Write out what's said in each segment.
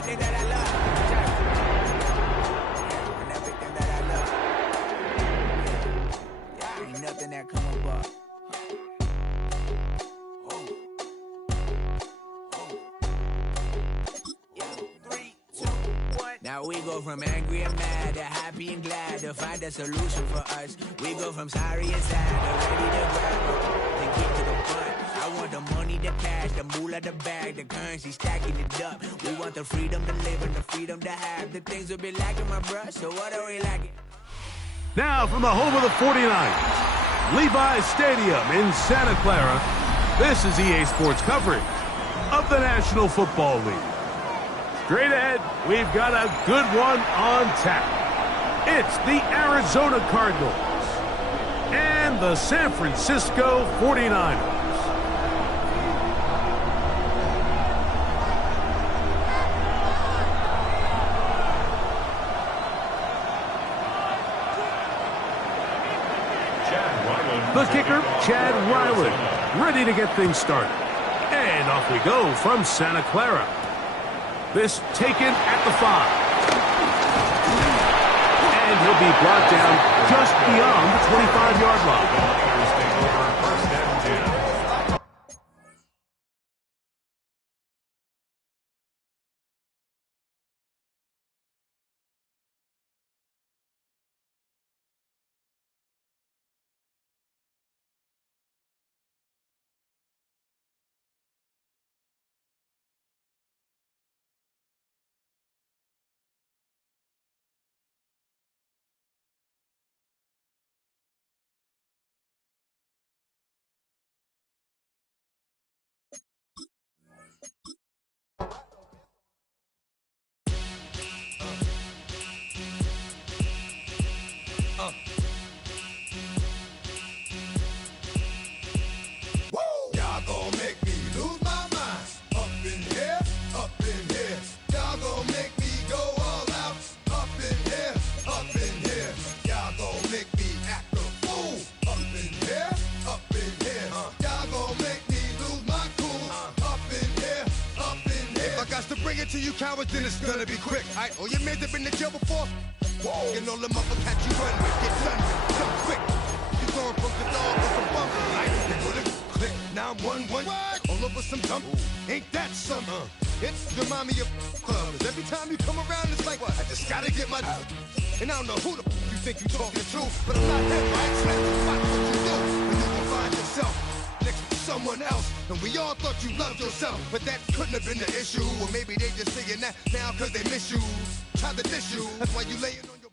everything that I love. Doing everything that I love. Yeah, ain't nothing that come above. Now we go from angry and mad to happy and glad to find a solution for us. We go from sorry and sad to ready to grab then get to the front. I want the money, the cash, the moolah, the bag, the currency, stacking it up. We want the freedom to live and the freedom to have. The things will be lacking, my bruh, so what are we lacking? Now from the home of the 49ers, Levi's Stadium in Santa Clara, this is EA Sports coverage of the National Football League. Straight ahead, we've got a good one on tap. It's the Arizona Cardinals and the San Francisco 49ers. The kicker, Chad Ryland, ready to get things started. And off we go from Santa Clara. This taken at the 5. And he'll be brought down just beyond the 25-yard line. To you cowards, then it's gonna be quick. Alright, all your men have been to jail before. Whoa, and all them other cats you run with get done with so quick. You going from the dog with some bump, like they would've click 911. All over some dump. Ain't that something? It's the mommy of clubs. Every time you come around, it's like, what? I just gotta get my. And I don't know who the you think you talking to, but I'm not that right. So watch what you do when you can find yourself next to someone else. And we all thought you loved yourself, but that couldn't have been the issue. Or maybe they just saying that now because they miss you. Try to diss you, that's why you laying on your...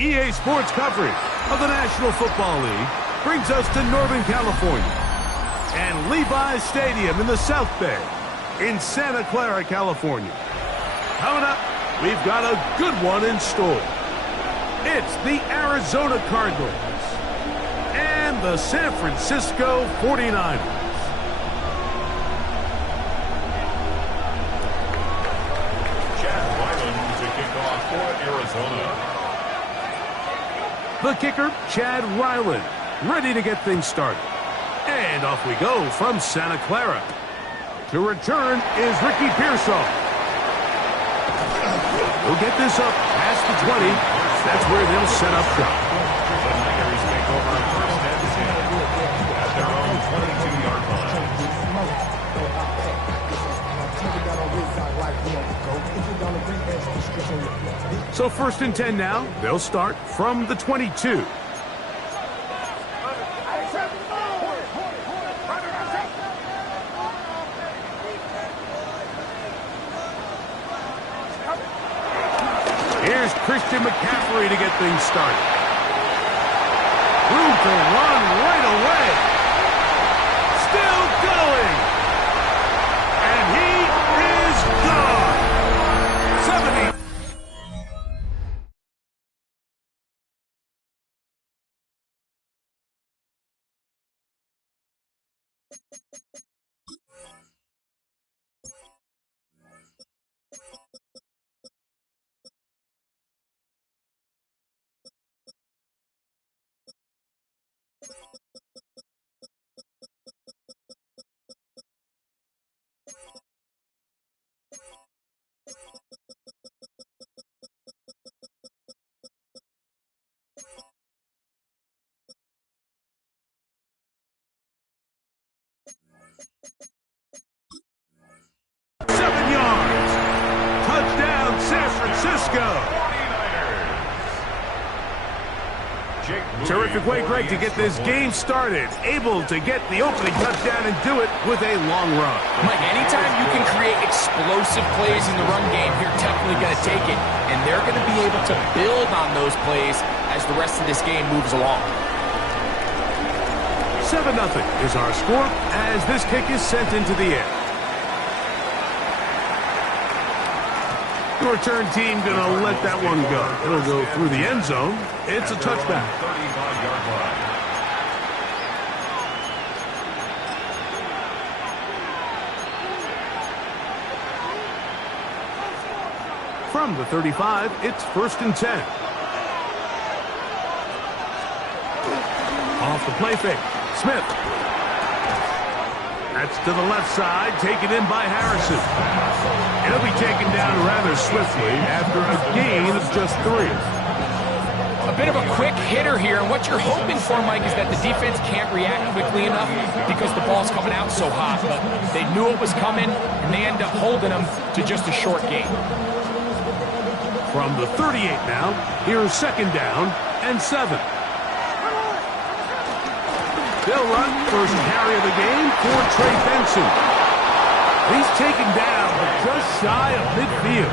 EA Sports coverage of the National Football League brings us to Northern California and Levi's Stadium in the South Bay in Santa Clara, California. Coming up, we've got a good one in store. It's the Arizona Cardinals and the San Francisco 49ers. The kicker, Chad Ryland, ready to get things started. And off we go from Santa Clara. To return is Ricky Pearsall. We'll get this up past the 20. That's where they'll set up shop. The Niners take over first and 10 at their own 22-yard line. So first and 10 now. They'll start from the 22. Here's Christian McCaffrey to get things started. Room to run right away. Still going. And he is gone. 70. Francisco. Terrific way, Greg, to get this game started. Able to get the opening touchdown and do it with a long run. Mike, anytime you can create explosive plays in the run game, you're definitely going to take it. And they're going to be able to build on those plays as the rest of this game moves along. 7-0 is our score as this kick is sent into the air. The return team going to let that one go. It'll go through the end zone. It's a touchback. 35-yard line. From the 35, it's 1st and 10. Off the play fake. Smith. That's to the left side, taken in by Harrison. He'll be taken down rather swiftly after a gain of just 3. A bit of a quick hitter here, and what you're hoping for, Mike, is that the defense can't react quickly enough because the ball's coming out so hot. But they knew it was coming, and they end up holding them to just a short gain. From the 38 now, here's 2nd down and 7. They'll run first carry of the game for Trey Benson. He's taken down just shy of midfield.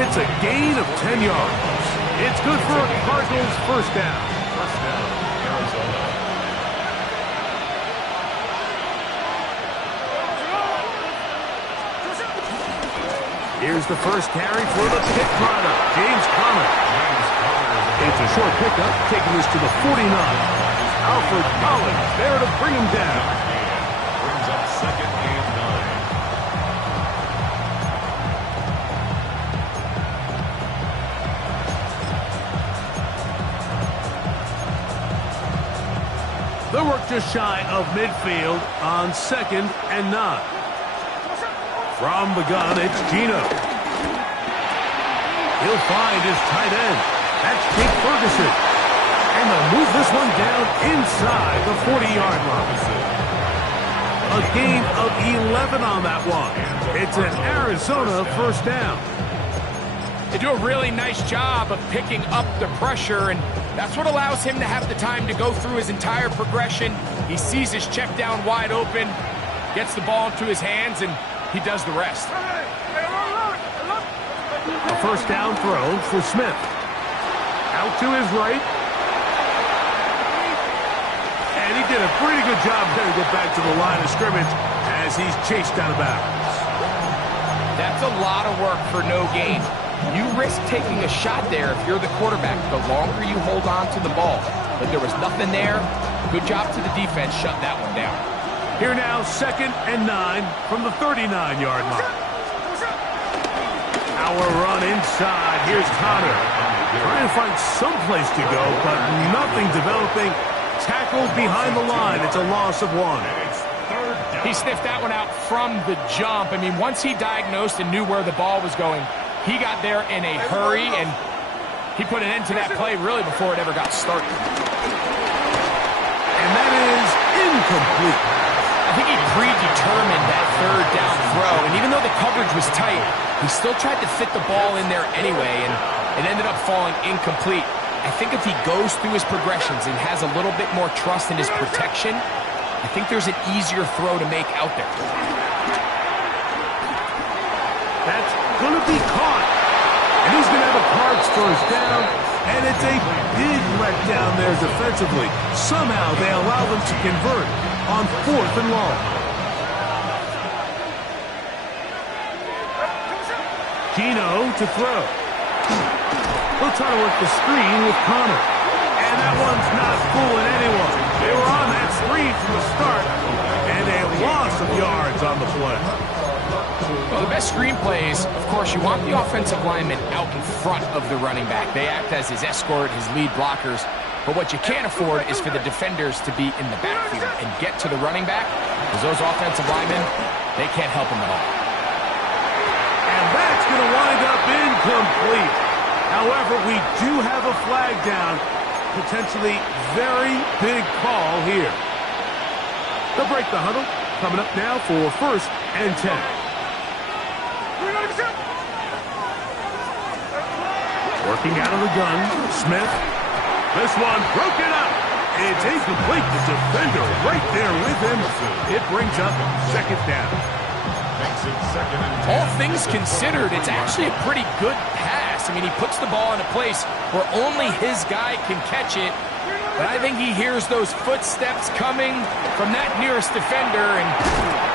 It's a gain of 10 yards. It's good for a Cardinals first down. Arizona. Here's the first carry for the pick product, James Conner. It's a short pickup, taking this to the 49. Alfred Collins there to bring him down. Brings up 2nd and 9. They'll work just shy of midfield on 2nd and 9. From the gun, it's Geno. He'll find his tight end. That's Jake Ferguson. And they'll move this one down inside the 40-yard line. A gain of 11 on that one. It's an Arizona first down. They do a really nice job of picking up the pressure, and that's what allows him to have the time to go through his entire progression. He sees his check down wide open, gets the ball into his hands, and he does the rest. A first down throw for Smith. Out to his right. And he did a pretty good job trying to get back to the line of scrimmage as he's chased out of bounds. That's a lot of work for no gain. You risk taking a shot there if you're the quarterback the longer you hold on to the ball. But there was nothing there. Good job to the defense. Shut that one down. Here now, 2nd and 9 from the 39-yard line. Our run inside. Here's Conner. Trying to find some place to go, but nothing developing. Tackled behind the line. It's a loss of 1. He sniffed that one out from the jump. I mean, once he diagnosed and knew where the ball was going, he got there in a hurry, and he put an end to that play really before it ever got started. And that is incomplete. I think he predetermined that 3rd down throw, and even though the coverage was tight, he still tried to fit the ball in there anyway, and it ended up falling incomplete. I think if he goes through his progressions and has a little bit more trust in his protection, I think there's an easier throw to make out there. That's going to be caught. And he's going to have a Cards first down. And it's a big letdown there defensively. Somehow they allow them to convert on 4th and long. Geno to throw. We'll try to work the screen with Conner. And that one's not fooling anyone. They were on that screen from the start, and a loss of yards on the play. Well, the best screen plays, of course, you want the offensive lineman out in front of the running back. They act as his escort, his lead blockers. But what you can't afford is for the defenders to be in the backfield and get to the running back, because those offensive linemen, they can't help him at all. And that's going to wind up incomplete. However, we do have a flag down. Potentially very big call here. They'll break the huddle. Coming up now for 1st and 10. Working out of the gun, Smith. This one broken up. It's incomplete. The defender right there with him. It brings up second down. All things considered, it's actually a pretty good pass. I mean, he puts the ball in a place where only his guy can catch it. But I think he hears those footsteps coming from that nearest defender, and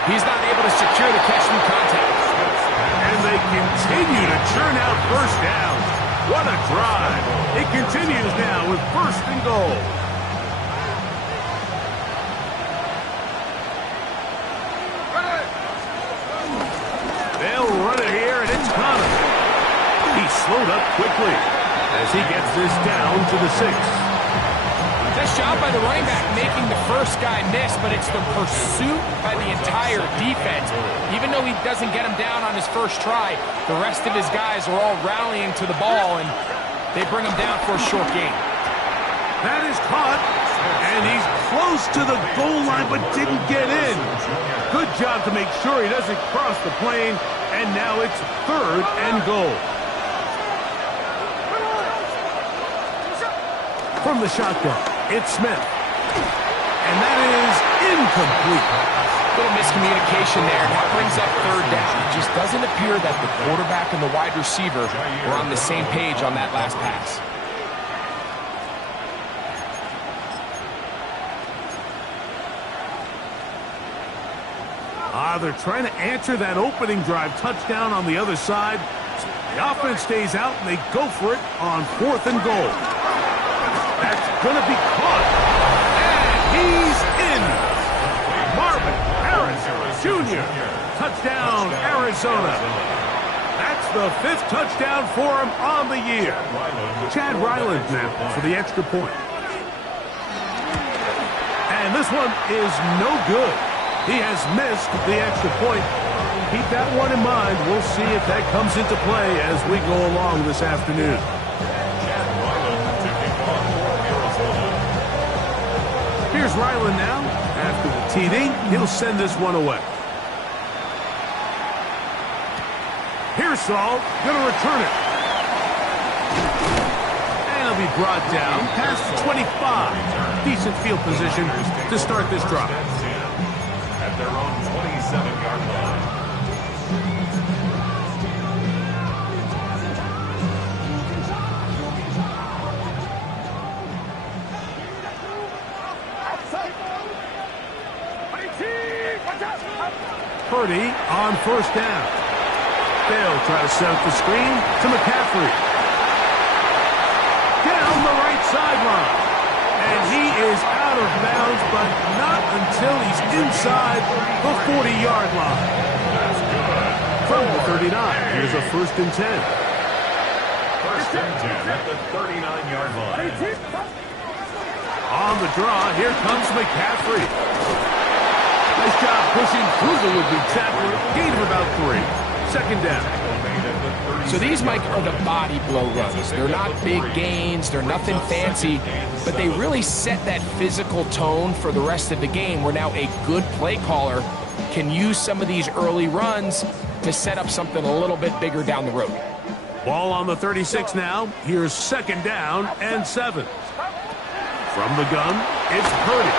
he's not able to secure the catch through contact. And they continue to churn out first downs. What a drive. It continues now with first and goal. They'll run it here, and it's Connor. He slowed up quickly as he gets this down to the 6. Nice job by the running back making the first guy miss, but it's the pursuit by the entire defense. Even though he doesn't get him down on his first try, the rest of his guys are all rallying to the ball, and they bring him down for a short gain. That is caught, and he's close to the goal line but didn't get in. Good job to make sure he doesn't cross the plane, and now it's third and goal. From the shotgun, it's Smith. And that is incomplete. Little miscommunication there, and that brings up third down. It just doesn't appear that the quarterback and the wide receiver were on the same page on that last pass. They're trying to answer that opening drive touchdown on the other side. The offense stays out, and they go for it on fourth and goal. That's going to be caught. And he's in. Marvin Harris Jr. Touchdown, Arizona. That's the 5th touchdown for him on the year. Chad Ryland now for the extra point. And this one is no good. He has missed the extra point. Keep that one in mind. We'll see if that comes into play as we go along this afternoon. Here's Ryland now. After the TD, he'll send this one away. Here's Saul, going to return it. And he'll be brought down past the 25. Decent field position to start this drive. At their own 27-yard line. Purdy on first down. They'll try to set up the screen to McCaffrey. Down the right sideline. And he is out of bounds, but not until he's inside the 40-yard line. That's good. From the 39, here's a 1st and 10. First and 10 at the 39-yard line. On the draw, here comes McCaffrey. Nice job pushing through the would-be tackler. Gain of about 3. Second down. So these, Mike, are the body blow runs. They're not big gains. They're nothing fancy. But they really set that physical tone for the rest of the game where now a good play caller can use some of these early runs to set up something a little bit bigger down the road. Ball on the 36 now. Here's second down and 7. From the gun, it's Purdy.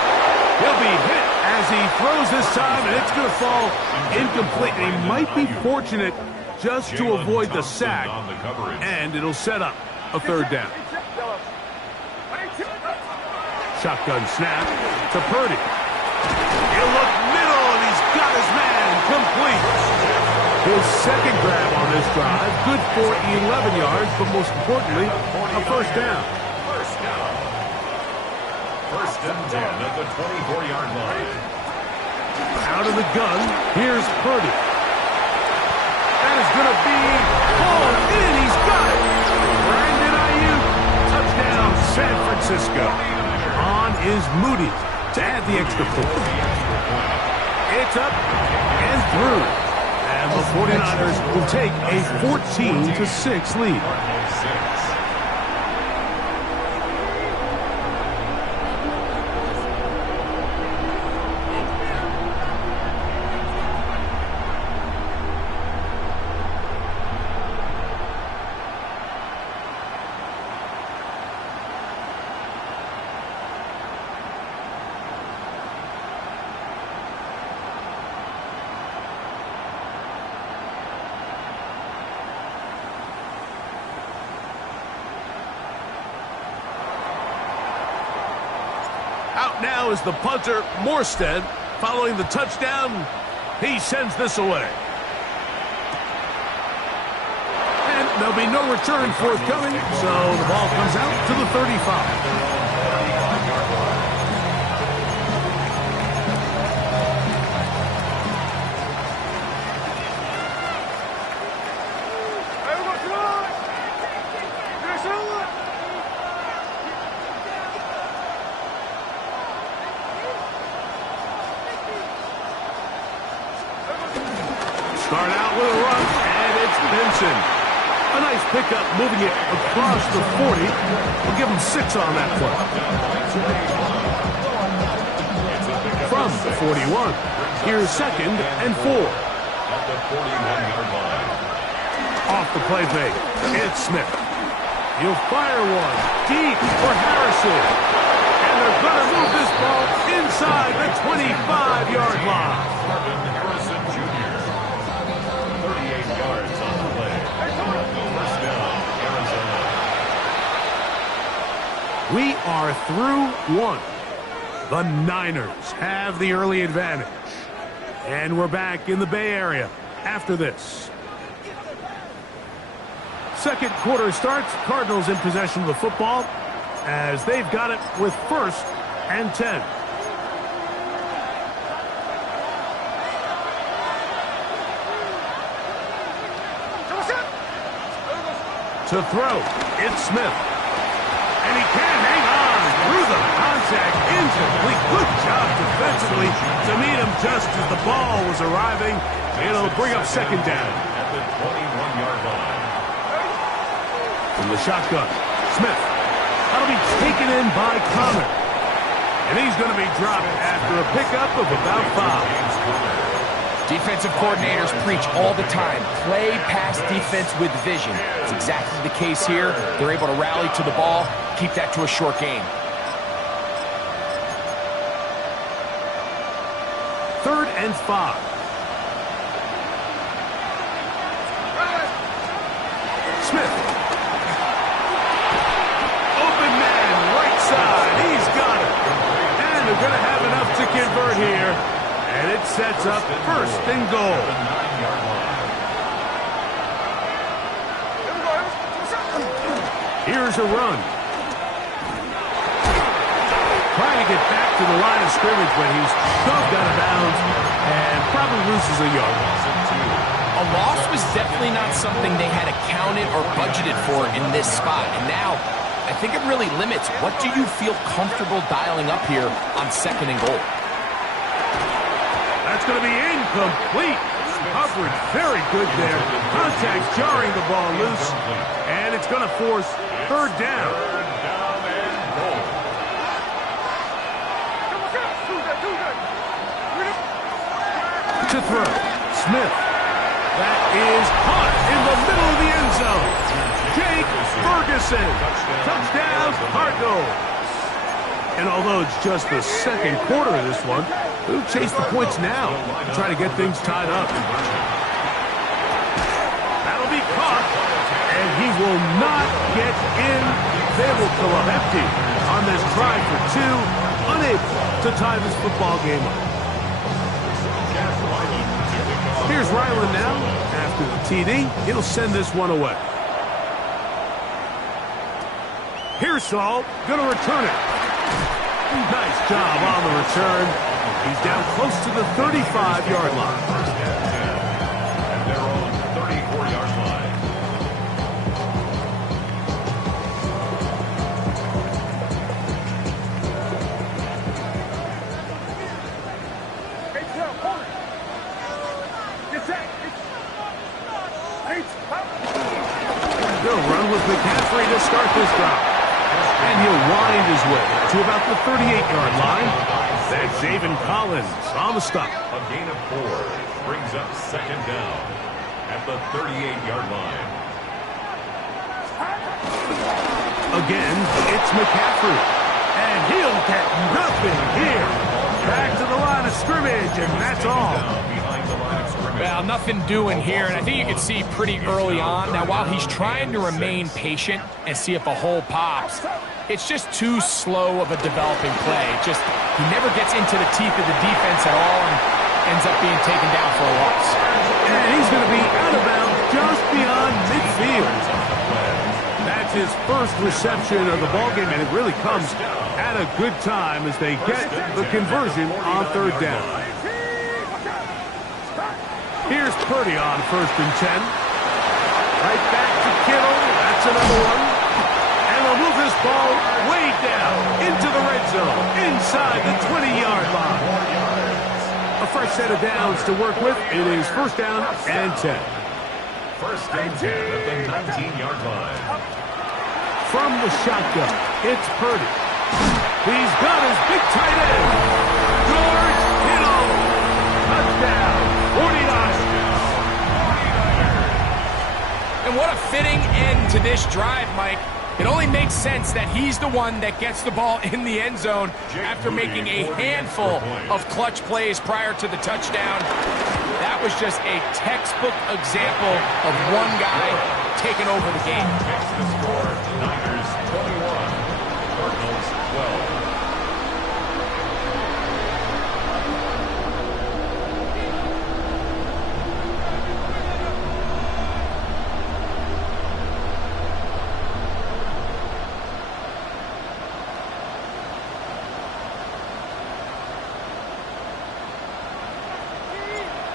He'll be hit as he throws this time, and it's going to fall incomplete. And he might be fortunate just to avoid the sack, and it'll set up a third down. Shotgun snap to Purdy. He'll look middle, and he's got his man complete. His second grab on this drive, good for 11 yards, but most importantly, a first down. First and 10 at the 24-yard line. Out of the gun, here's Purdy. That is going to be pulled in. He's got it. Brandon Ayuk, touchdown, San Francisco. On is Moody to add the extra point. It's up and through. And the 49ers will take a 14-6 lead. Out now is the punter, Morstead. Following the touchdown, he sends this away. And there'll be no return forthcoming, so the ball comes out to the 35. Start out with a run, and it's Benson. A nice pickup, moving it across the 40. We'll give him 6 on that play. From the 41, here's 2nd and 4. Off the play fake, it's Smith. He'll fire one deep for Harrison. And they're going to move this ball inside the 25-yard line. Harrison Jr. 38 yards on the play. First down, Arizona. We are through 1. The Niners have the early advantage. And we're back in the Bay Area after this. Second quarter starts. Cardinals in possession of the football as they've got it with 1st and 10. To throw, it's Smith. And he can hang on through the contact. Incomplete. Good job defensively to meet him just as the ball was arriving. It'll bring up 2nd down. At the 21-yard line. From the shotgun, Smith. That'll be taken in by Connor. And he's going to be dropped after a pickup of about 5. Defensive coordinators preach all the time. Play pass defense with vision. It's exactly the case here. They're able to rally to the ball, keep that to a short game. 3rd and 5. Smith. Open man, right side. He's got it. And they're going to have enough to convert here. And it sets up 1st and goal. Here's a run. Trying to get back to the line of scrimmage, but he's shoved out of bounds and probably loses a yard. A loss was definitely not something they had accounted or budgeted for in this spot. And now, I think it really limits what do you feel comfortable dialing up here on 2nd and goal. That's going to be incomplete. Coverage very good there. Contact jarring the ball loose. And it's going to force 3rd down. To throw. Smith. That is caught in the middle of the end zone. Jake Ferguson. Touchdown, Cardinals. And although it's just the 2nd quarter of this one, who chase the points now to try to get things tied up. That'll be caught, and he will not get in. They will come up empty on this try for 2, unable to tie this football game up. Here's Ryland now. After the TD, he'll send this one away. Here's Saul, going to return it. Nice job on the return. He's down close to the 35-yard line. And they're on 34-yard line. They'll run with McCaffrey to start this drive. And he'll wind his way to about the 38-yard line. That's Zaven Collins on the stop. A gain of 4 brings up 2nd down at the 38-yard line. Again, it's McCaffrey. And he'll get nothing here. Back to the line of scrimmage, and that's all. Behind the line of scrimmage. Well, nothing doing here, and I think you can see pretty early on. Now, while he's trying to remain patient and see if a hole pops, It's just too slow of a developing play. He never gets into the teeth of the defense at all and ends up being taken down for a loss. And he's going to be out of bounds just beyond midfield. That's his first reception of the ballgame, and it really comes at a good time as they get the conversion on third down. Here's Purdy on 1st and 10. Right back to Kittle. That's another one. And they'll move this ball way down into the red zone, inside the 20-yard line. A fresh set of downs to work with. It is 1st down and 10. 1st and 10 at the 19-yard line. From the shotgun, it's Purdy. He's got his big tight end, George Kittle. Touchdown, 49ers. And what a fitting end to this drive, Mike. It only makes sense that he's the one that gets the ball in the end zone after making a handful of clutch plays prior to the touchdown. That was just a textbook example of one guy taking over the game. The score, Niners 21, Cardinals 12.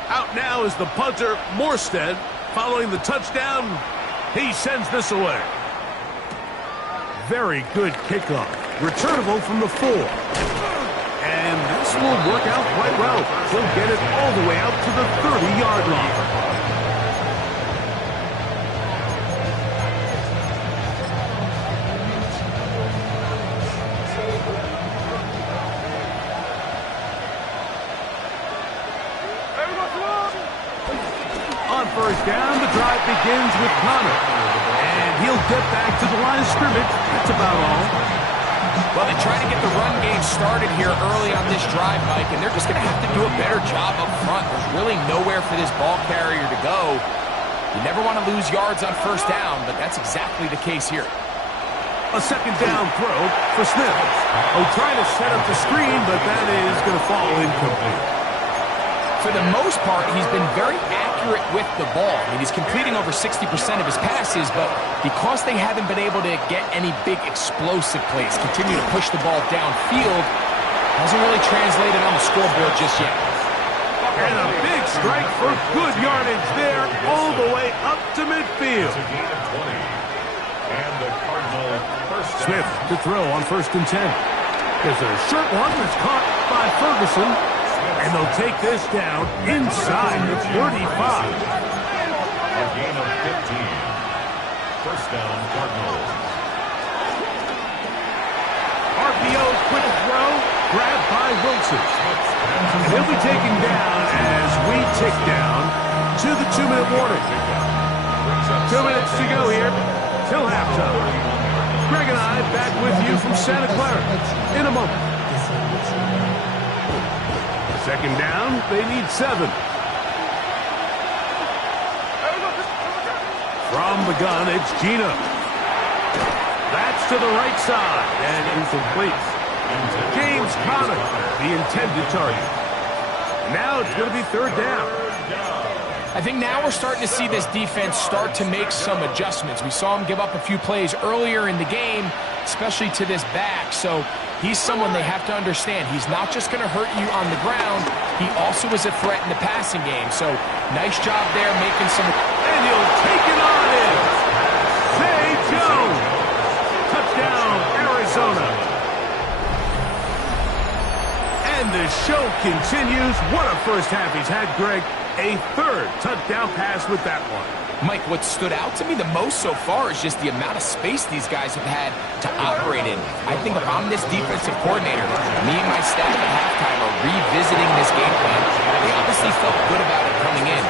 Out now is the punter, Morstead. Following the touchdown, he sends this away. Very good kickoff. Returnable from the 4. And this will work out quite well. He'll get it all the way out to the 30-yard line. On 1st down, the drive begins with Connor. And he'll get back to the line of scrimmage. That's about all. Well, they try to get the run game started here early on this drive, Mike, and they're just going to have to do a better job up front. There's really nowhere for this ball carrier to go. You never want to lose yards on 1st down, but that's exactly the case here. A 2nd down throw for Smith. Oh, trying to set up the screen, but that is going to fall incomplete. For the most part, he's been very accurate with the ball. I mean, he's completing over 60% of his passes, but because they haven't been able to get any big explosive plays, continue to push the ball downfield, hasn't really translated on the scoreboard just yet. And a big strike for good yardage there, all the way up to midfield. It's a gain of 20. And the Cardinal first down. Smith to throw on 1st and 10. There's a short one that's caught by Ferguson. And they'll take this down inside the 35. A gain of 15. 1st down, Cardinals. RPO quick throw, grabbed by Wilson. And he'll be taken down as we tick down to the 2-minute warning. 2 minutes to go here till halftime. Greg and I back with you from Santa Clara in a moment. 2nd down, they need 7. From the gun, it's Gino. That's to the right side and incomplete. James Conner, the intended target. Now it's going to be 3rd down. I think now we're starting to see this defense start to make some adjustments. We saw him give up a few plays earlier in the game, especially to this back. So he's someone they have to understand. He's not just going to hurt you on the ground. He also is a threat in the passing game. So nice job there making some... And he'll take it on in. Zay Jones. Touchdown, Arizona. And the show continues. What a first half he's had, Greg. A 3rd touchdown pass with that one. Mike, what stood out to me the most so far is just the amount of space these guys have had to operate in. I think if I'm this defensive coordinator, me and my staff at halftime are revisiting this game plan. They obviously felt good about it coming in,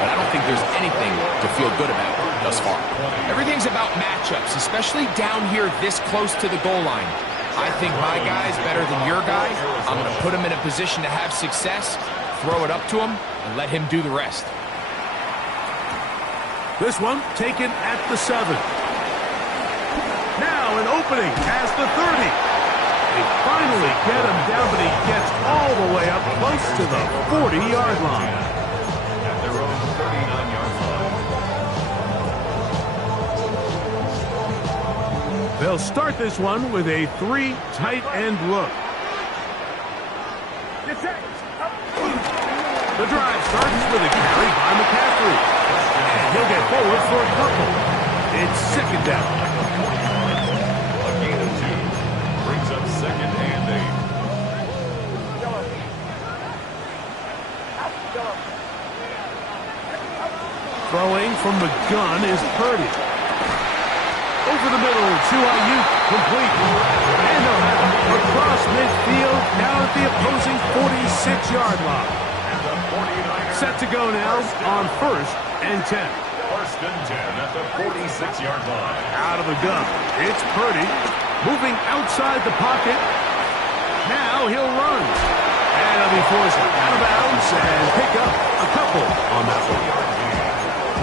but I don't think there's anything to feel good about thus far. Everything's about matchups, especially down here this close to the goal line. I think my guy's better than your guy. I'm going to put him in a position to have success, throw it up to him, and let him do the rest. This one taken at the 7. Now an opening past the 30. They finally get him down, but he gets all the way up close to the 40-yard line. At their own 39-yard line. They'll start this one with a 3 tight end look. The drive starts with a carry by McCaffrey. And he'll get forward for a couple. It's second down. A gain of 2 brings up second and 8. Throwing from the gun is Purdy. Over the middle to Ayuk, complete. And they'll have it across midfield, down at the opposing 46-yard line. Set to go now on 1st and 10. 1st and 10 at the 46-yard line. Out of the gun, it's Purdy. Moving outside the pocket. Now he'll run. And he'll be forced out of bounds and pick up a couple on that one.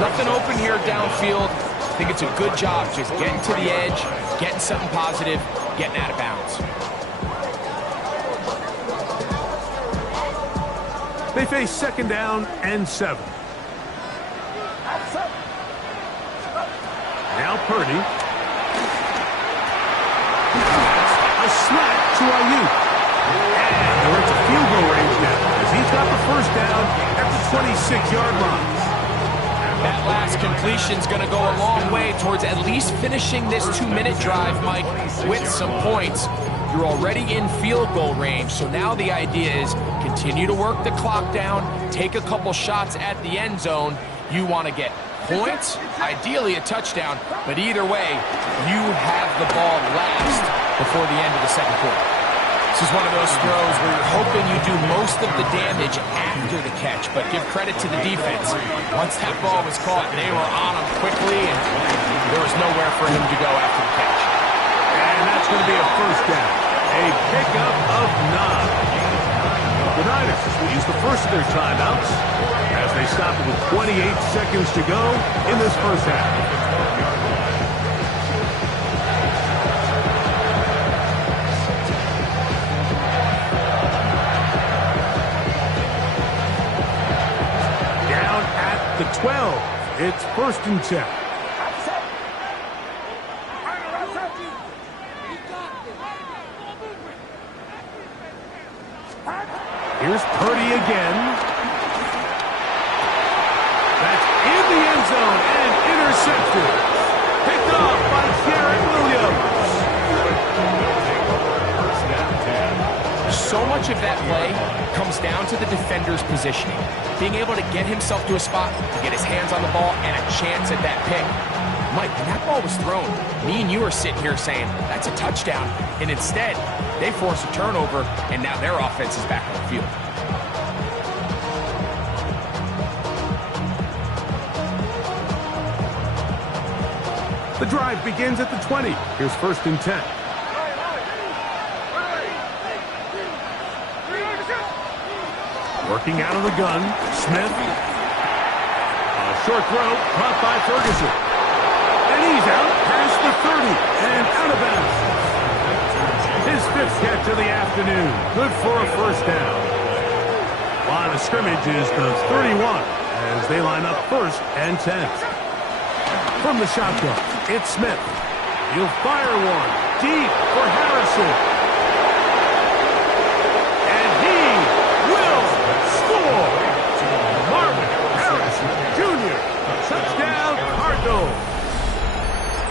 Nothing open here downfield. I think it's a good job just getting to the edge, getting something positive, getting out of bounds. They face second down and 7. Now Purdy. A slant to Ayuk. And they're into field goal range now as he's got the first down at the 26-yard line. That last completion's going to go a long way towards at least finishing this 2-minute drive, Mike, with some points. You're already in field goal range, so now the idea is continue to work the clock down, take a couple shots at the end zone. You want to get points, ideally a touchdown, but either way, you have the ball last before the end of the second quarter. This is one of those throws where you're hoping you do most of the damage after the catch, but give credit to the defense. Once that ball was caught, they were on him quickly, and there was nowhere for him to go after the catch. And that's going to be a first down. A pickup of 9. The Niners will use the first of their timeouts as they stop it with 28 seconds to go in this first half. The 12. It's 1st and 10. Here's Purdy again. That's in the end zone and intercepted. Picked off by Garrett Williams. So much of that play comes down to the defender's positioning. Being able to get himself to a spot, to get his hands on the ball, and a chance at that pick. Mike, when that ball was thrown, me and you are sitting here saying, that's a touchdown. And instead, they force a turnover, and now their offense is back on the field. The drive begins at the 20. Here's 1st and 10. Working out of the gun, Smith. A short throw, caught by Ferguson. And he's out past the 30 and out of bounds. His 5th catch of the afternoon. Good for a first down. Line of scrimmage is the 31 as they line up 1st and 10. From the shotgun, it's Smith. He'll fire one deep for Harrison.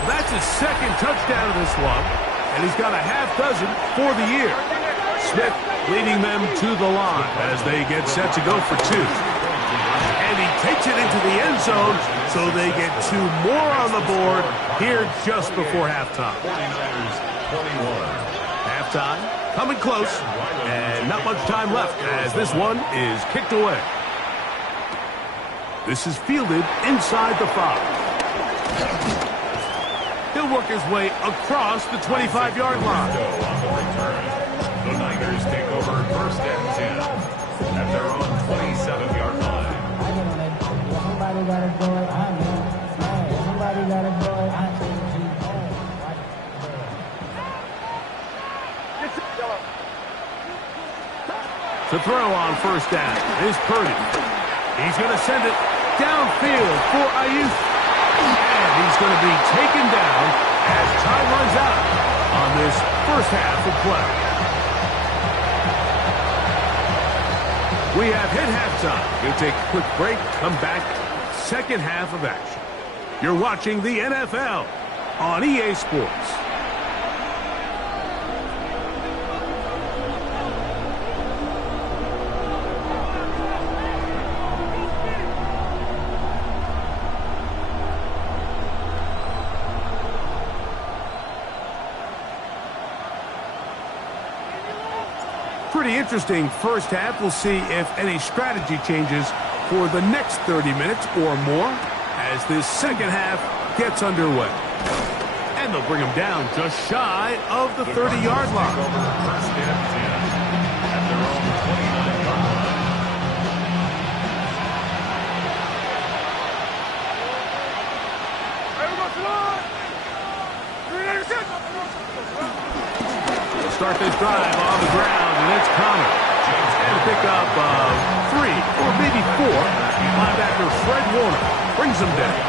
That's his 2nd touchdown of this one, and he's got a half dozen for the year. Smith leading them to the line as they get set to go for 2. And he takes it into the end zone, so they get 2 more on the board here just before halftime. 49ers 21. Halftime coming close, and not much time left as this one is kicked away. This is fielded inside the 5. He'll work his way across the 25-yard line. The Niners take over 1st and 10 at their own 27-yard line. To throw on first down is Purdy. He's going to send it downfield for Ayuk. And he's going to be taken down as time runs out on this first half of play. We have hit halftime. We'll take a quick break, come back, second half of action. You're watching the NFL on EA Sports. Pretty interesting first half. We'll see if any strategy changes for the next 30 minutes or more as this second half gets underway. And they'll bring him down just shy of the 30-yard line. First and 10 at their own 29-yard line. They'll start this drive on the ground, and it's Connor. And a pickup of 3 or maybe 4. Linebacker Fred Warner brings him down.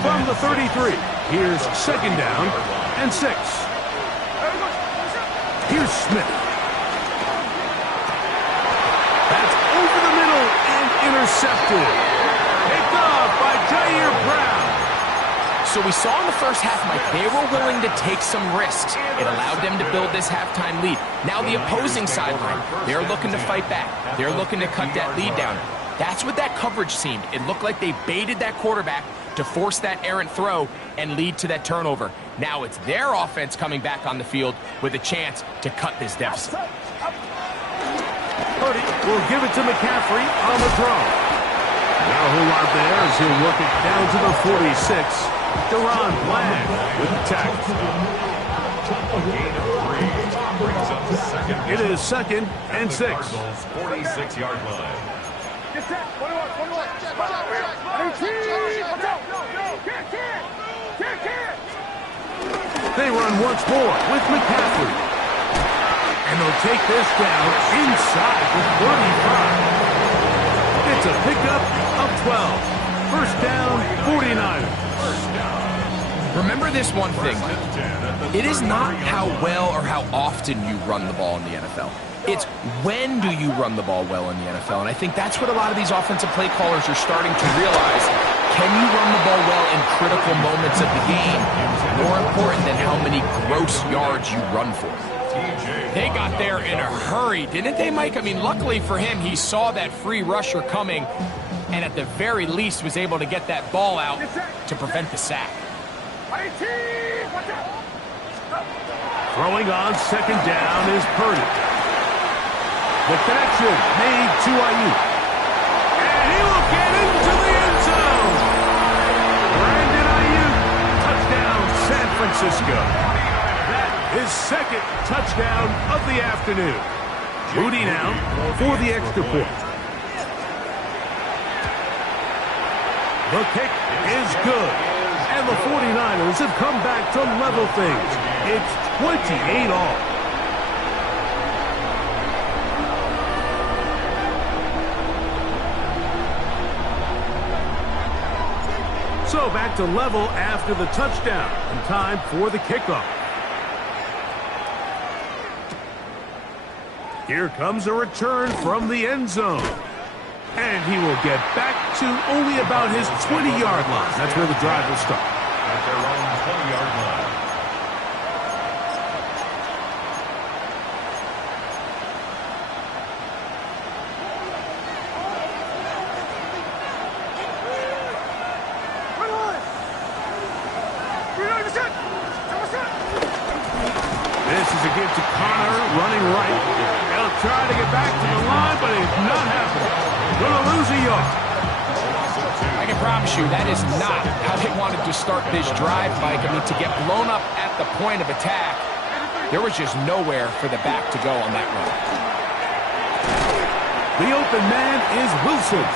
From the 33, here's second down and 6. Here's Smith. That's over the middle and intercepted. Picked off by Jair Brown. So we saw in the first half, Mike, they were willing to take some risks. It allowed them to build this halftime lead. Now the opposing sideline, they're looking to fight back. They're looking to cut that lead down. That's what that coverage seemed. It looked like they baited that quarterback to force that errant throw and lead to that turnover. Now it's their offense coming back on the field with a chance to cut this deficit. Purdy will give it to McCaffrey on the throw. Not a whole lot there as he'll work it down to the 46. Deron Bland with the tackle. A gain of 3 brings up the second. It is second and 6. 46-yard line. They run once more with McCaffrey. And they'll take this down inside the 35. It's a pickup of 12. First down, 49ers. Remember this one thing, Mike. It is not how well or how often you run the ball in the NFL. It's when do you run the ball well in the NFL. And I think that's what a lot of these offensive play callers are starting to realize. Can you run the ball well in critical moments of the game? More important than how many gross yards you run for. They got there in a hurry, didn't they, Mike? I mean, luckily for him, he saw that free rusher coming and at the very least was able to get that ball out to prevent the sack. Throwing on second down is Purdy. The connection made to Ayuk. And he will get into the end zone. Brandon Ayuk, touchdown San Francisco. That is second touchdown of the afternoon. Moody now for the extra point. The kick is good. And the 49ers have come back to level things. It's 28 all. So back to level after the touchdown, and time for the kickoff. Here comes a return from the end zone. And he will get back to only about his 20-yard line. That's where the drive will start. At their own 20-yard line. This is a give to Connor, running right. He'll try to get back to the line, but it's not happening. Gonna lose a yard. I can promise you that is not how they wanted to start this drive, Mike. I mean, to get blown up at the point of attack, there was just nowhere for the back to go on that run. The open man is Wilson.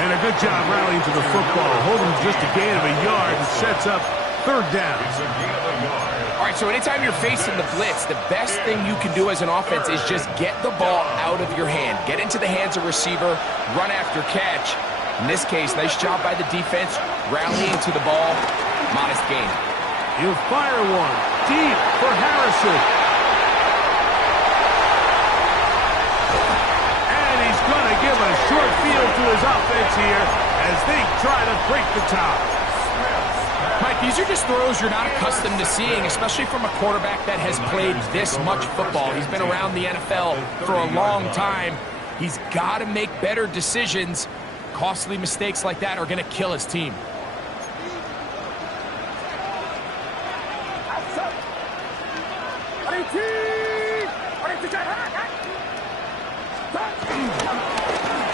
And a good job rallying to the football. Holding just a gain of a yard and sets up third down. It's a gain of a yard. All right, so anytime you're facing the blitz, the best thing you can do as an offense is just get the ball out of your hand. Get into the hands of receiver, run after catch. In this case, nice job by the defense, rallying to the ball. Modest gain. He'll fire one deep for Harrison. And he's going to give a short field to his offense here as they try to break the tie. Mike, these are just throws you're not accustomed to seeing, especially from a quarterback that has played this much football. He's been around the NFL for a long time. He's got to make better decisions. Costly mistakes like that are going to kill his team.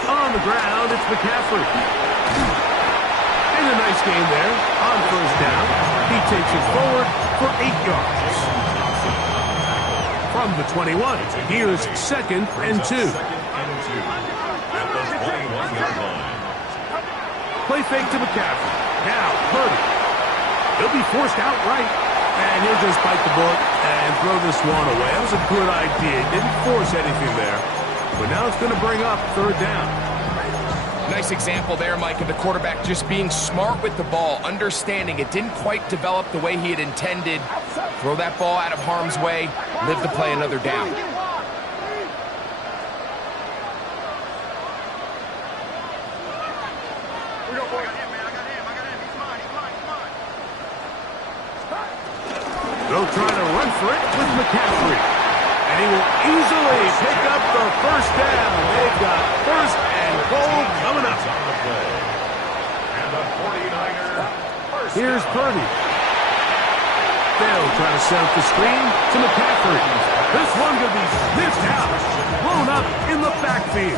On the ground, it's McCaffrey. And a nice game there on first down. He takes it forward for 8 yards. From the 21, here's 2nd and 2. Play fake to McCaffrey. Now, Purdy. He'll be forced outright. And he'll just bite the bullet and throw this one away. That was a good idea. Didn't force anything there. But now it's going to bring up 3rd down. Nice example there, Mike, of the quarterback just being smart with the ball, understanding it didn't quite develop the way he had intended. Throw that ball out of harm's way, live to play another down. They'll try to run for it with McCaffrey. And he will easily pick up the 1st down. They've got 1st and goal coming up. Here's Purdy. They'll try to set up the screen to McCaffrey. This one could be sniffed out, blown up in the backfield.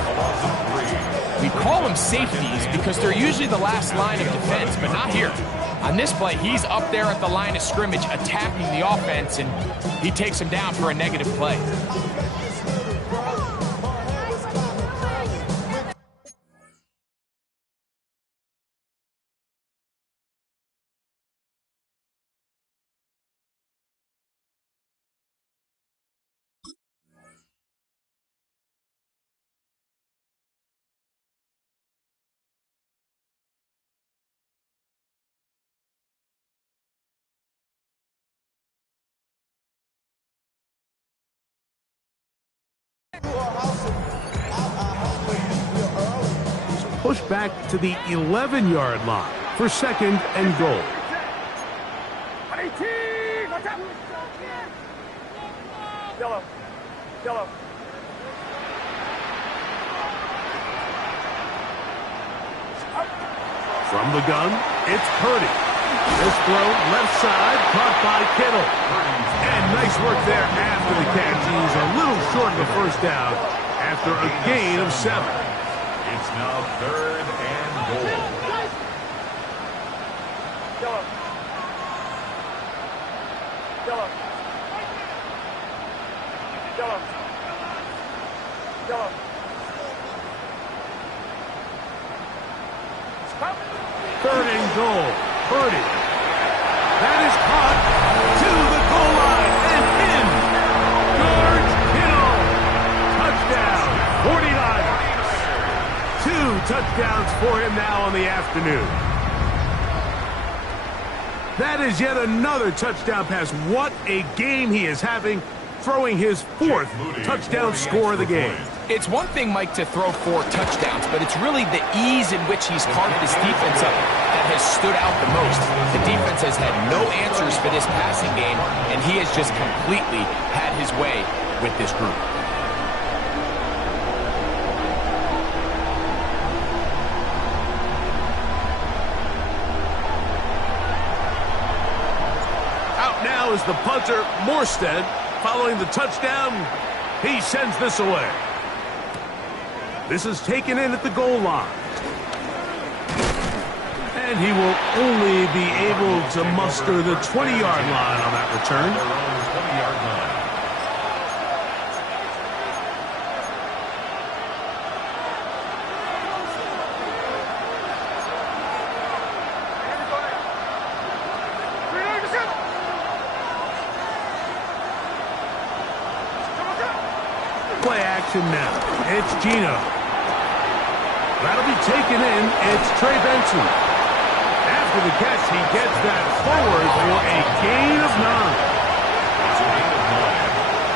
We call them safeties because they're usually the last line of defense, but not here. On this play, he's up there at the line of scrimmage attacking the offense, and he takes him down for a negative play. Push back to the 11-yard line for 2nd and goal. From the gun, it's Purdy. This throw left side, caught by Kittle. And nice work there after the catch. He's a little short of the 1st down after a gain of 7. It's now 3rd and goal. Third and goal. Purdy. That is caught to the goal line and in. George Kittle. Touchdown. 49ers. 2 touchdowns for him now on the afternoon. That is yet another touchdown pass. What a game he is having, throwing his 4th touchdown score of the game. It's one thing, Mike, to throw 4 touchdowns, but it's really the ease in which he's carved his defense up that has stood out the most. The defense has had no answers for this passing game, and he has just completely had his way with this group. Out now is the punter, Morstead. Following the touchdown, he sends this away. This is taken in at the goal line. And he will only be able to muster the 20-yard line on that return. 20-yard line. action now. It's Gino. That'll be taken in. It's Trey Benson. After the catch, he gets that forward for a gain of 9. It's a gain of 9.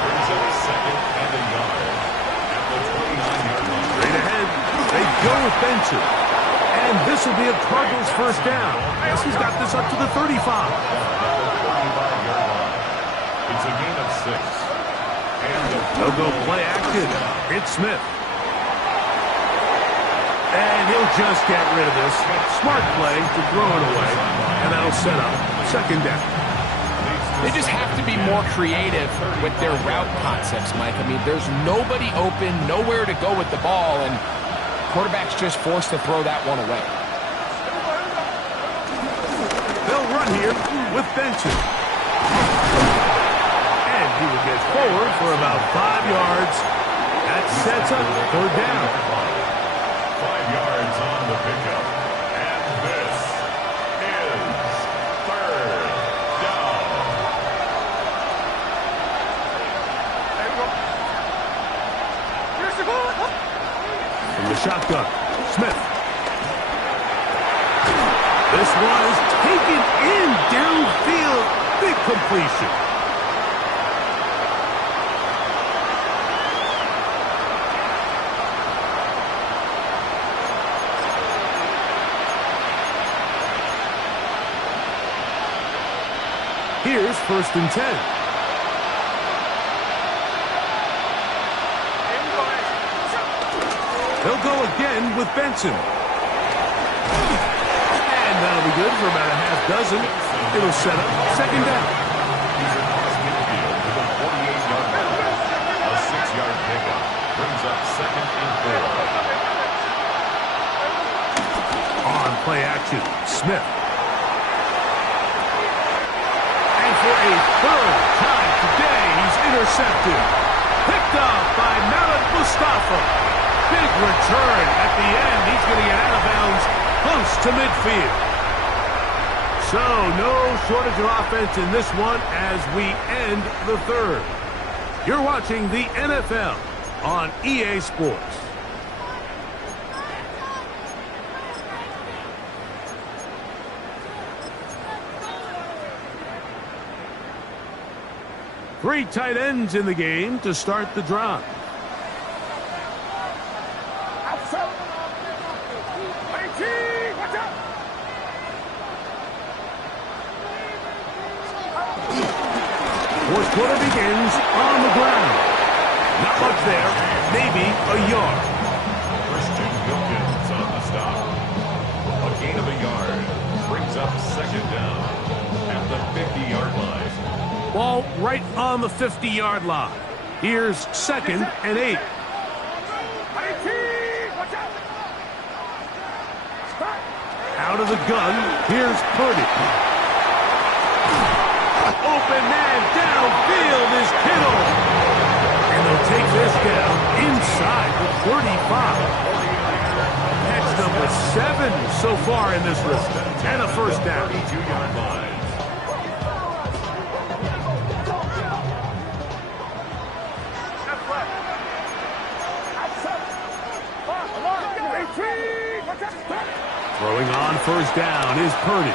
Brings up second and a yard at the 29-yard line. Straight ahead, they go with Benson. And this will be a Cardinals first down. Yes, he's got this up to the 35. At the 35-yard line. It's a gain of 6. And they'll go play action. It's Smith. And he'll just get rid of this. Smart play to throw it away. And that'll set up second down. They just have to be more creative with their route concepts, Mike. I mean, there's nobody open, nowhere to go with the ball, and quarterback's just forced to throw that one away. They'll run here with Benson. And he will get forward for about 5 yards. That sets up third down. 5 yards on the pickup. And this is third down. From the shotgun, Smith. This was taken in downfield. Big completion. Here's first and 10. They'll go again with Benson. And that'll be good for about a half dozen. It'll set up second down. He's across midfield to the 48-yard line. A 6-yard pickup brings up second and 4. On play action, Smith. And for a third time today, he's intercepted. Picked up by Malik Mustafa. Big return at the end. He's going to get out of bounds close to midfield. So no shortage of offense in this one as we end the third. You're watching the NFL on EA Sports. Three tight ends in the game to start the drive. Fourth quarter begins on the ground. Not much there, maybe a yard. Christian Wilkins on the stop. A gain of a yard brings up second down at the 50-yard line. Ball right on the 50-yard line. Here's second and 8. Out of the gun, here's Purdy. Open man downfield is Kittle. And they'll take this down inside the 35. Catch number 7 so far in this list. And a first down. 32-yard line. Throwing on first down is Purdy.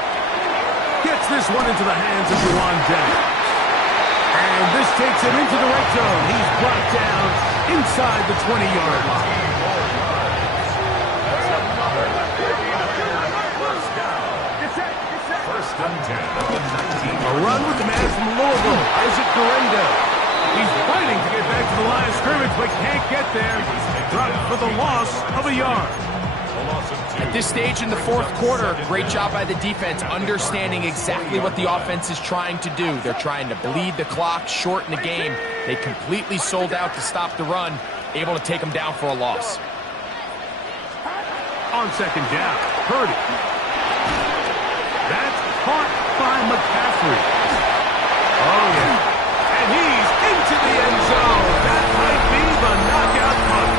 Gets this one into the hands of Juwan Jennings. And this takes him into the red zone. He's brought down inside the 20-yard line. First and 10 at the 19. A run with the man from Louisville, Isaac Guerrero. He's fighting to get back to the line of scrimmage, but can't get there. Dropped for the loss of a yard. At this stage in the fourth quarter, great job by the defense, understanding exactly what the offense is trying to do. They're trying to bleed the clock, shorten the game. They completely sold out to stop the run, able to take them down for a loss. On second down, Purdy. That's caught by McCaffrey. Oh, yeah. And he's into the end zone. That might be the knockout punch.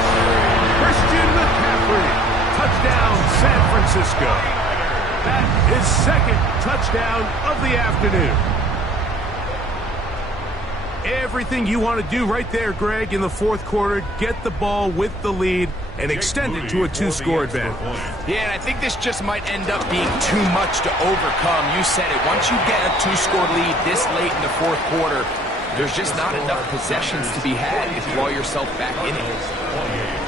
Christian McCaffrey. Touchdown, San Francisco. That is second touchdown of the afternoon. Everything you want to do right there, Greg, in the fourth quarter. Get the ball with the lead and extend it to a two-score advantage. Yeah, and I think this just might end up being too much to overcome. You said it. Once you get a two-score lead this late in the fourth quarter, there's just not enough possessions to be had to claw yourself back in it.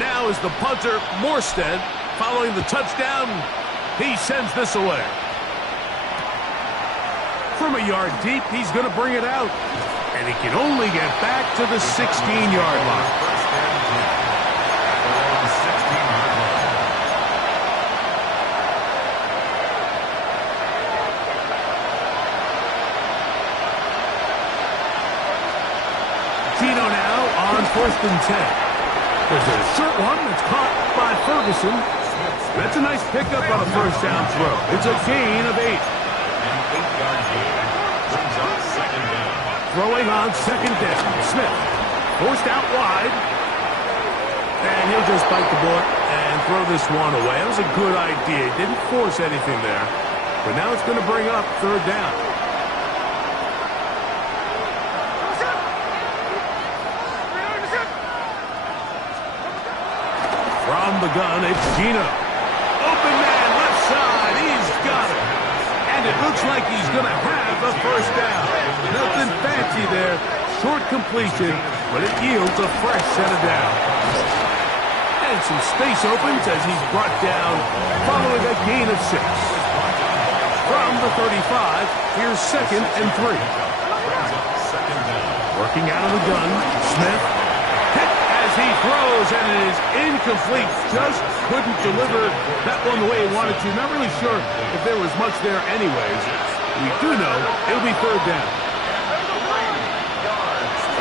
Now is the punter, Morstead. Following the touchdown, he sends this away. From a yard deep, he's going to bring it out. And he can only get back to the 16-yard line. Gino now on 1st and 10. There's a short one that's caught by Ferguson. That's a nice pickup on a first down throw. It's a gain of 8. Throwing on 2nd down. Smith forced out wide. And he'll just bite the bullet and throw this one away. That was a good idea. He didn't force anything there. But now it's going to bring up 3rd down. From the gun, it's Gino. Open man, left side. He's got it. And it looks like he's going to have a first down. Nothing fancy there. Short completion, but it yields a fresh set of downs. And some space opens as he's brought down following a gain of 6. From the 35, here's 2nd and 3. Working out of the gun, Smith. He throws, and it is incomplete. Just couldn't deliver that one the way he wanted to. Not really sure if there was much there anyways. We do know it'll be 3rd down.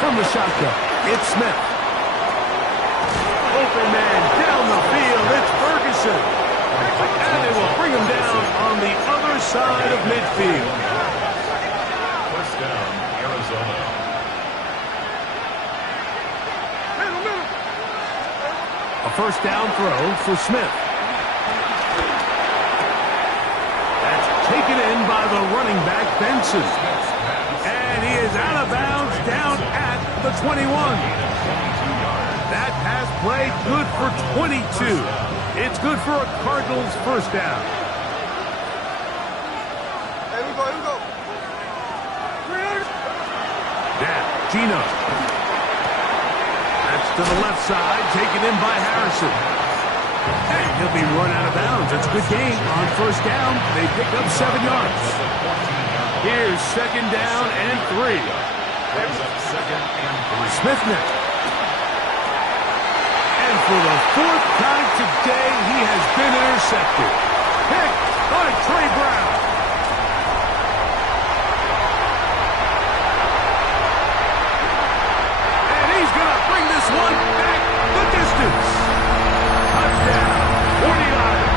From the shotgun, it's Smith. Open man down the field. It's Ferguson. And they will bring him down on the other side of midfield. First down, Arizona. A first down throw for Smith. That's taken in by the running back, Benson. And he is out of bounds down at the 21. That pass play good for 22. It's good for a Cardinals first down. Here we go. Now, Gino. To the left side, taken in by Harrison. And he'll be run out of bounds. It's a good gain on first down. They pick up 7 yards. Here's 2nd down and 3. Smith next. And for the 4th time today, he has been intercepted. Picked by Trey Brown. One back the distance. Touchdown, 40 yards.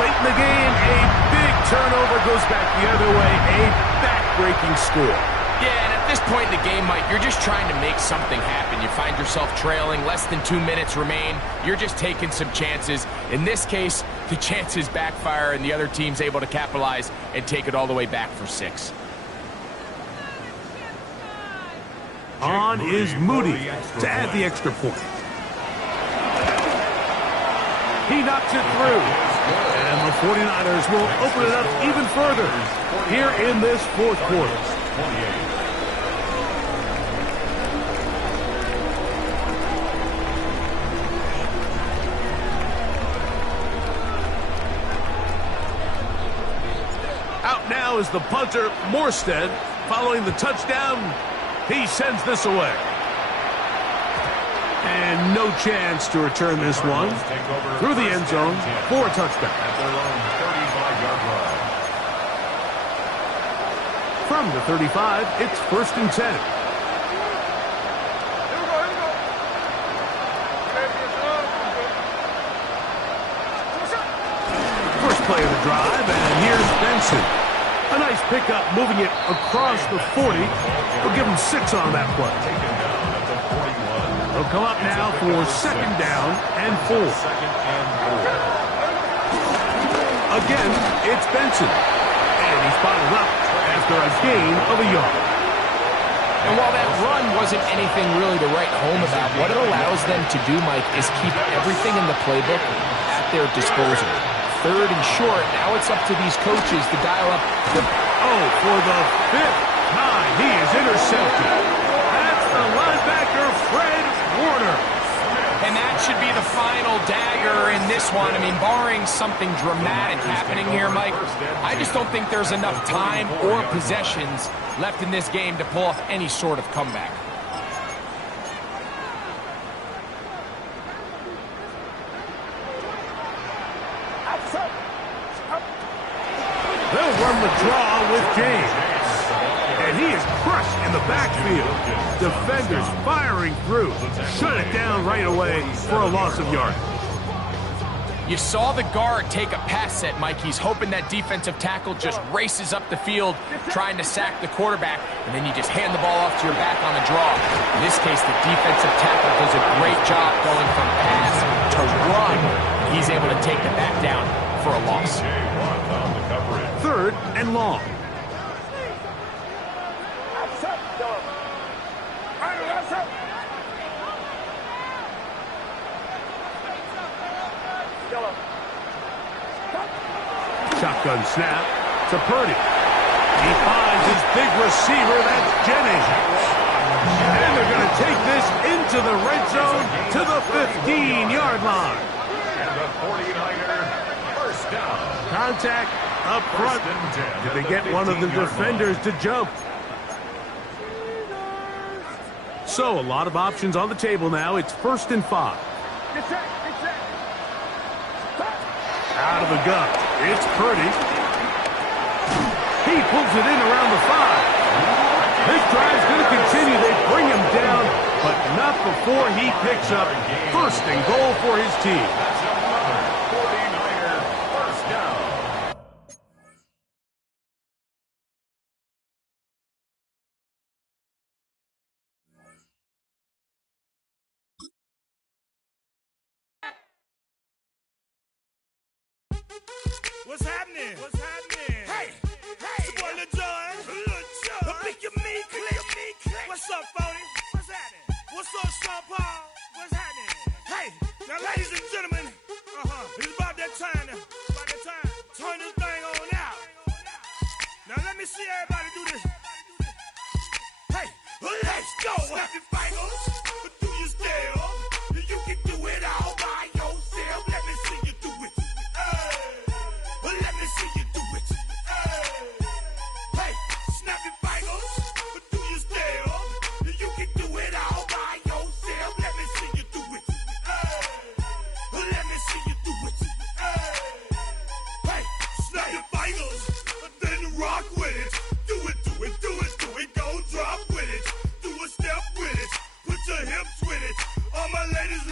Late in the game, a big turnover goes back the other way. A back-breaking score. Yeah, and at this point in the game, Mike, you're just trying to make something happen. You find yourself trailing, less than 2 minutes remain. You're just taking some chances. In this case, the chances backfire, and the other team's able to capitalize and take it all the way back for 6. On is Moody to add the extra point. He knocks it through. And the 49ers will open it up even further here in this fourth quarter. Out now is the punter, Morstead. Following the touchdown, he sends this away. And no chance to return this one through the end zone for a touchback. At their own 35-yard line. From the 35, it's 1st and 10. First play of the drive, and here's Benson. A nice pickup, moving it across the 40. We'll give him 6 on that play. Taken down at the 41. They'll come up now for 2nd down and 4. Again, it's Benson. And he's bottled up after a gain of a yard. And while that run wasn't anything really to write home about, what it allows them to do, Mike, is keep everything in the playbook at their disposal. 3rd and short, now it's up to these coaches to dial up. For the 5th time, he is intercepted. That's the linebacker, Fred Warner. And that should be the final dagger in this one. I mean, barring something dramatic happening here, Mike, I just don't think there's enough time or possessions left in this game to pull off any sort of comeback. They'll run the draw with James. And he is crushed in the backfield. Defenders firing through. Shut it down right away for a loss of yardage. You saw the guard take a pass set, Mike. He's hoping that defensive tackle just races up the field trying to sack the quarterback, and then you just hand the ball off to your back on a draw. In this case, the defensive tackle does a great job going from pass to run. He's able to take the back down for a loss. 3rd and long. Shotgun snap to Purdy. He finds his big receiver, that's Jennings. And they're going to take this into the red zone to the 15-yard line. And the 49er first down. Contact up front. Did they get one of the defenders to jump? So a lot of options on the table now. It's 1st and 5. Out of the gun. It's Purdy. He pulls it in around the 5. This drive's going to continue. They bring him down, but not before he picks up 1st and goal for his team. That's another 49er first down. What's happening? What's happening? Hey, it's your boy Lil Jon. Click your me, click. What's up, 40? What's happening? What's up, Sean Paul? What's happening? Hey, now ladies and gentlemen, it's about that time now. Turn this thing on out. Now let me see everybody do this. Hey, let's go. Snap your fingers, do your step. You can do it all by yourself. Let me see you do it. Let me see you do it. Hey, snap your fingers, do your step. You can do it all by yourself. Let me see you do it. Let me see you do it. Hey, snap your fingers, then rock with it. Do it, do it, do it, do it. Go drop with it. Do a step with it. Put your hips with it. All my ladies.